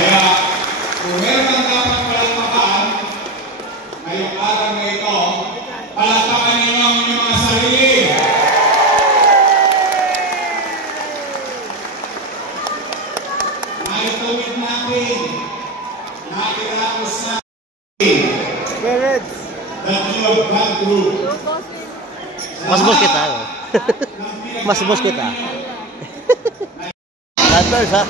Kaya, kung meron ang dapat palakpakan, ngayong araw na ito, palakpakan ninyo ang inyong mga sarili. Naituwid natin, nairamos natin, that you have gone through. Mas bos kita. Mas bos kita. Ladders ha.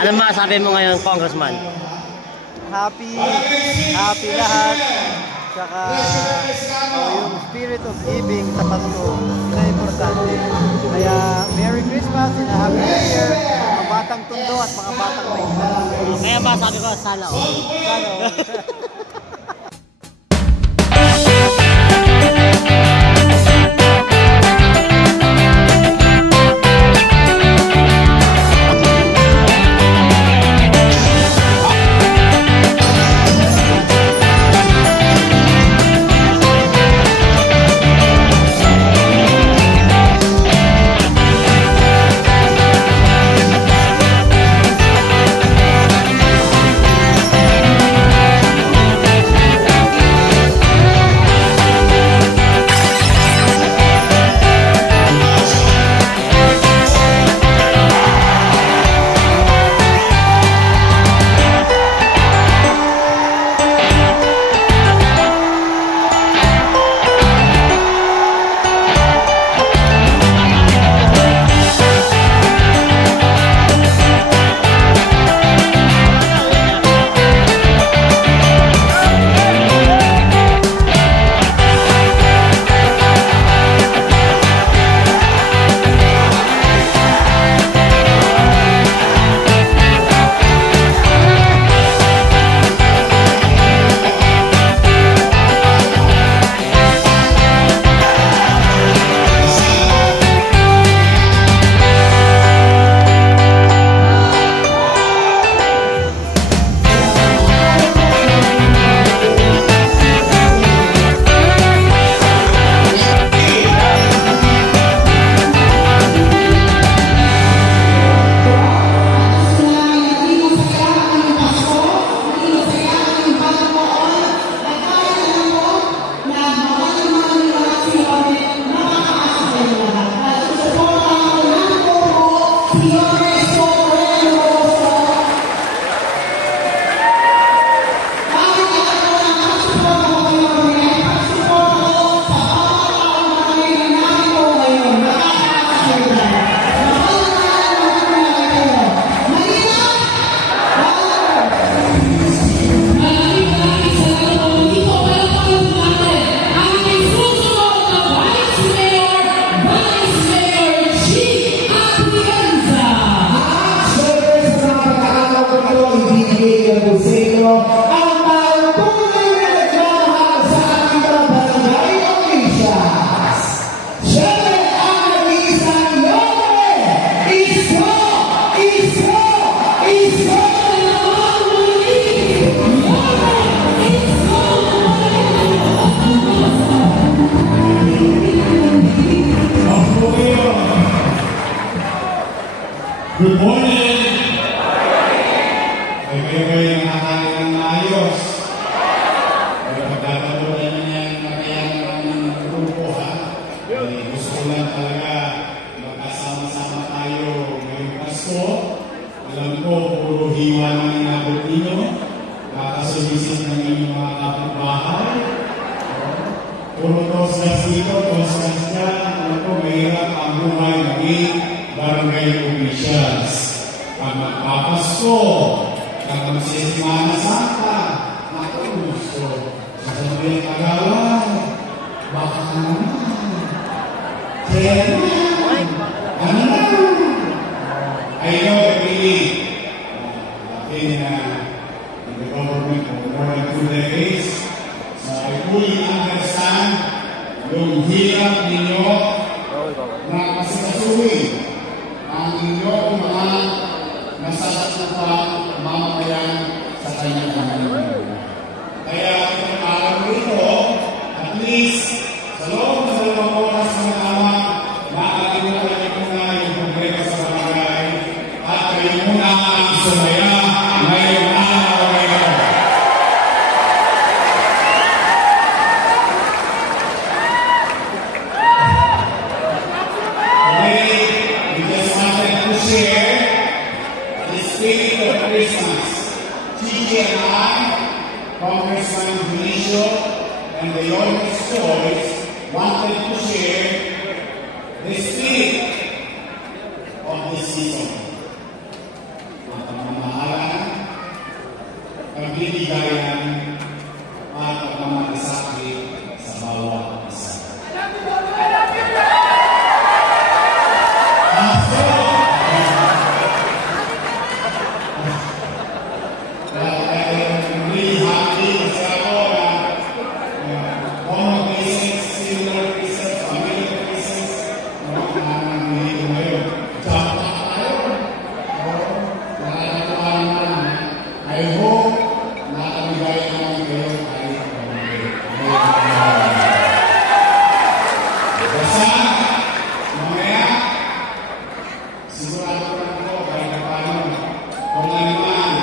Ano masabi mo ngayon, Congressman? Happy lahat. Tsaka yung spirit of giving sa Pasko na importante. Kaya Merry Christmas and Happy New Year mga batang Tondo at mga batang Maynila. Kaya ba sabi ko sana all. Sana all. Good morning! Ay kayo nakakain ng maayos. Pero pagkakatuloy niya yung nakayang ng grupo ha. Ay gusto ko lang talaga magkasama-sama tayo ngayong Pasko. Alam ko, puro hiwa ng inabot ninyo. Nakasulisit ng inyong mga kapitbahay. Puro tosgas dito, tosgas dyan. Alam ko, mahirap ang buhay maging barangay officials. Pag magpapasko, pag magsisimana Santa, ako gusto. Sasabihin Tagawan, baka naman. Kaya naman. Ano na? I know, I believe. In the government for more than 2 decades. So I fully understand yung hirap ninyo na kasikasuhin ang inyong mga nasasakupang mamamayan sa kanyang pangalaman. Kaya itong araw nito, at least Sa loob ng 2 oras na tama, makakalimutan niyo muna yung problema sa barangay at kayo muna ang sumaya ngayong araw na ito. Today, we just wanted to share the spirit of Christmas. Gigi and I, Congressman Benicio, and the youngest boys wanted to share the spirit of this season. Ang pamamahalan, pagbibigayan, at pagmamalasakit sa bawat isa. I hope nakabigay namin kayo kahit pamilya. Basta, mamaya, sigurado ko lang po kahit na paano, kung ano man,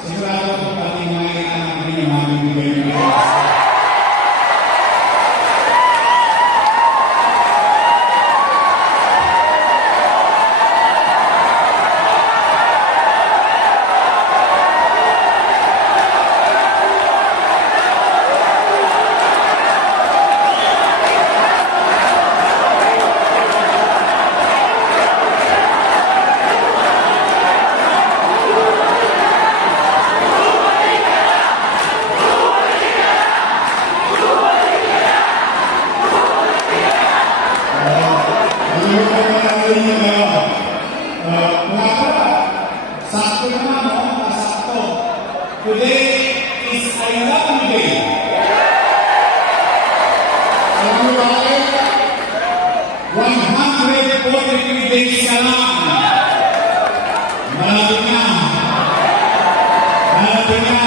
sigurado ko pati may namin yung mamibigay nyo. Sakto naman, no? Sakto. Today is a lovely day. Alam mo bakit? 143 days ka lang. Malapit na. Malapit na.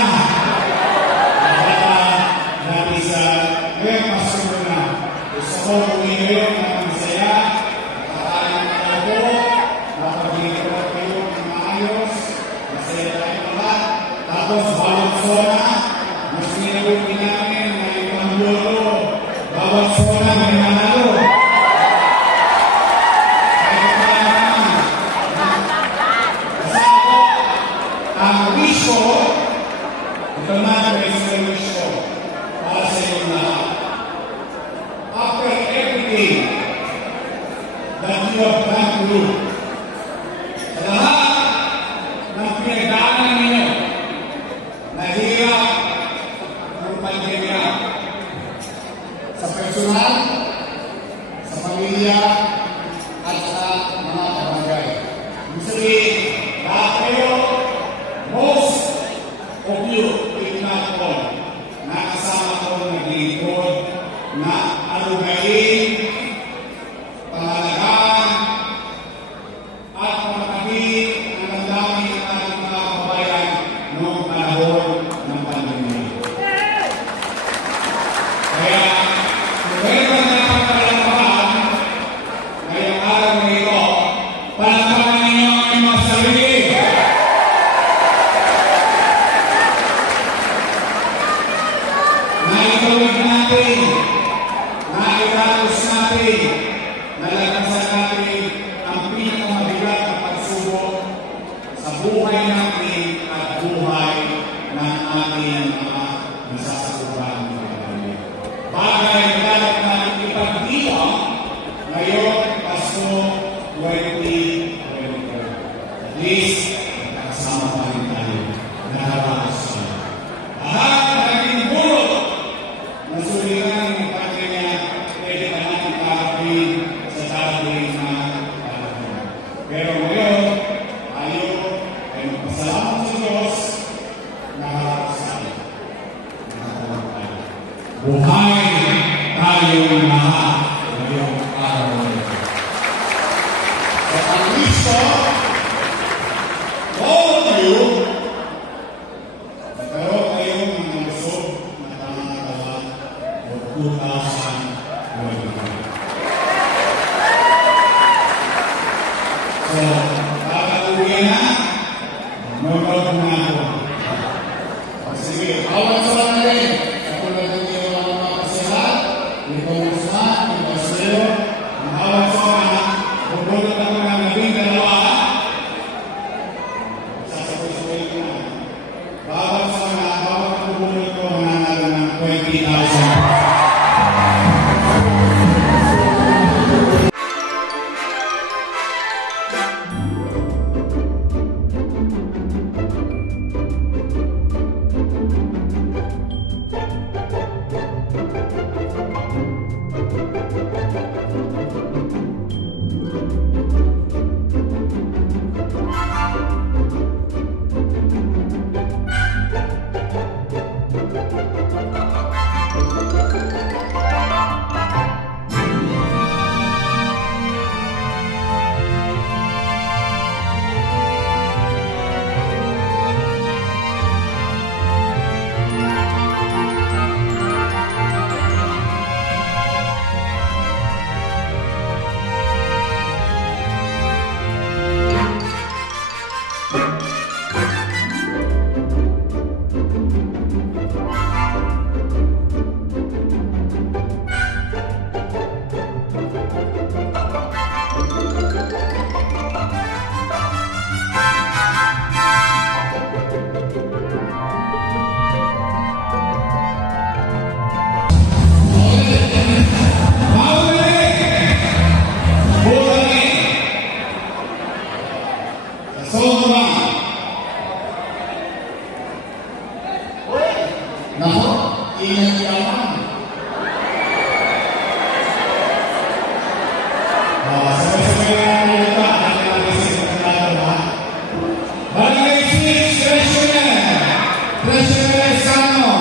That is very possible na. Gusto ko ngayon na masaya. Kakain na ako. Makabili ko kayo ng maayos. Masaya tayo lahat. Tapos bawat zona, mas nilawin namin na ibang lolo. Bawat zona may nanalo. Kasi ako, ang wish ko, ito na ang wish ko para sa inyong lahat. After everything that you have gone through, sa lahat ng pinagdaanan ninyo, nahirap ng pandemya, sa personal, sa pamilya, at sa mga barangay. Ibig sabihin, lahat kayo, most of you, if not all, nakasama ko naglingkod na alugayin, pangalagaan, at mapagin ang damdamin ng ating mga kabayan noong panahon ng pandemya. Kaya, kung meron na pagkalampahan ngayong araw na ito, palakpakan ninyo ang inyong sarili. Naitawid natin, naitalos natin, nalagpasan natin ang pinakamabigat na pagsubok sa buhay natin at buhay ng ating mga nasasakupan ng pamilya. Bagay na dapat natin ipagdiwang ngayon, Pasko 2024. At least, kasama pa rin tayo. Nakaraos tayo. Lahat na naging bulot na suliran ng pandemya, pwede na natin kakapin sa darating na panahon. Pero ngayon, tayo ay magpasalamat sa Diyos na harap sa atin. Nakatawag tayo. Buhay tayong lahat ngayong araw na ito. Sa Kristo, all of you, nagkaroon kayo ng malusog na pangangalawa o 2024. So, kakauwi na, mag-out na ako. Sige, awat sa mga rin. Katulad ng iyo mga pasihat, ito musma, ito sa'yo, ang awat sa mga, bubulot ako ng labing dalawa. Sasabi-sabi ko na. Bawat sa mga, bawat bubulot ko mananalo ng 20,000. Nako, ingat yaman. Sabay-sabay na ito. Ang natin sa pagkakatawa. Barangay Chief, Treasurer Sano.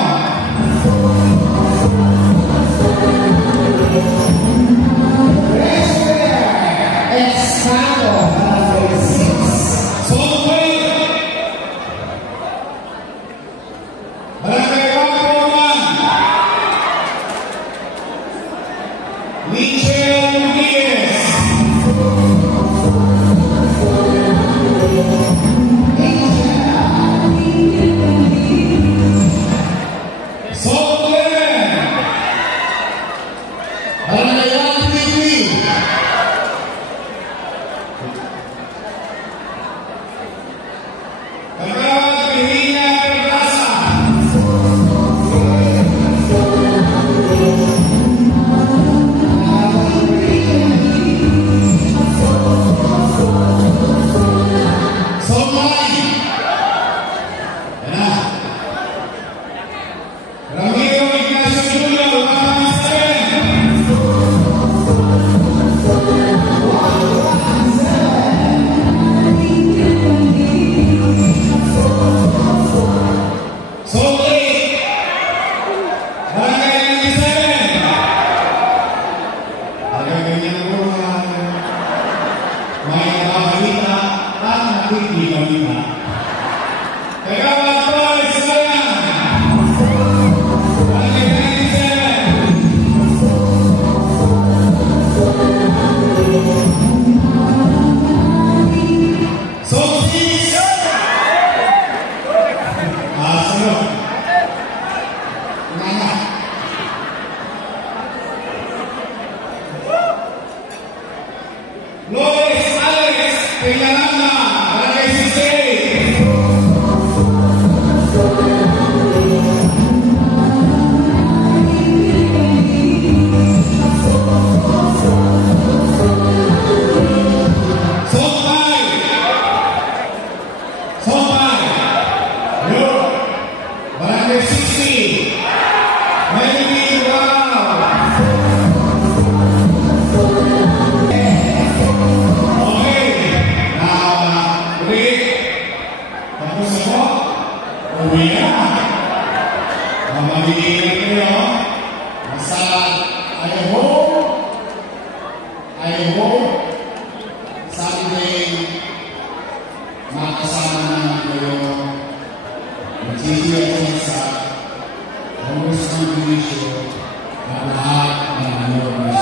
Sa Congress Convention at lahat ng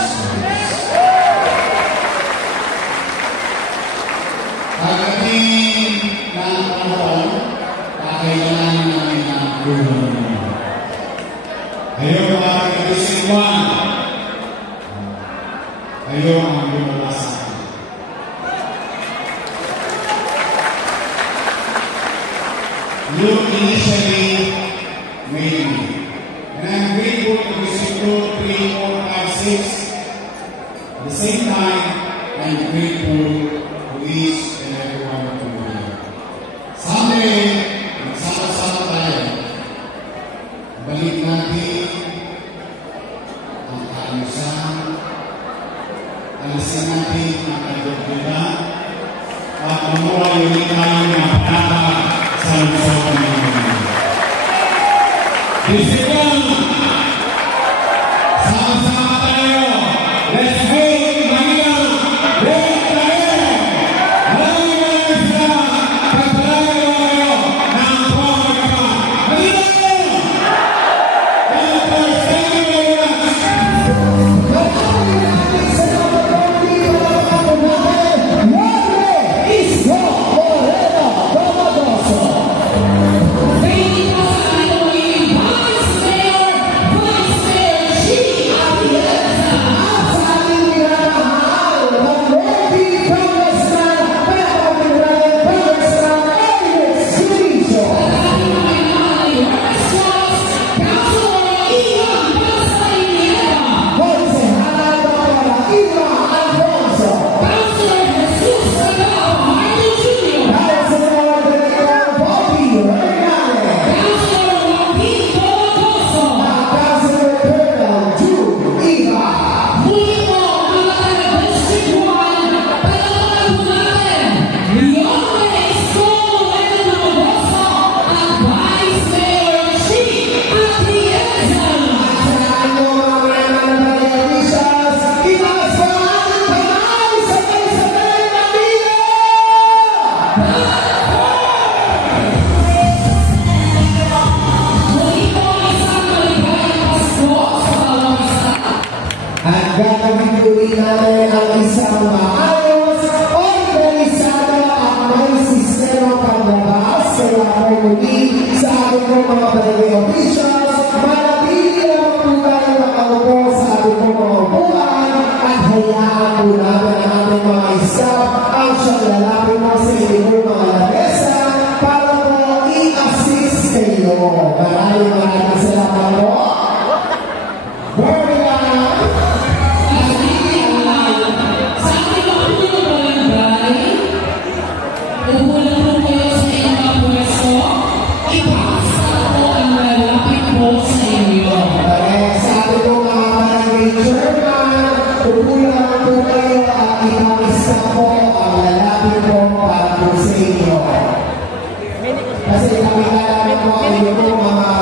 kayo ang lumabas sa akin. You initially made me. And I'm grateful to receive 2, 3, 4, 5, 6. At the same time, I'm grateful to each and every one of you here. Someday, magsama-sama tayo. Balik natin ang kaayusan, alisin natin ang kaligtasan, at mamuhay ulit tayo ng panata sa lungsod ng Manila. Disipan! Sama-sama tayo! Let's go! Manila! Buong tayo! Maraming salamat! Pagpalayo kayo ng pamagapa! Manila! Thank you very much! At gagawin natin ang isang maayos, organisado at may sistema panlabas. Kaya po muli sa ating mga barangay officials, manatili lang po tayo nakaupo sa ating mga upuan at hayaan po natin ang ating mga staff ang siyang lalapin mo sa inyong mga lamesa para po i-assist kayo. Maraming salamat po. Kasi kami alam mo ang iyong mga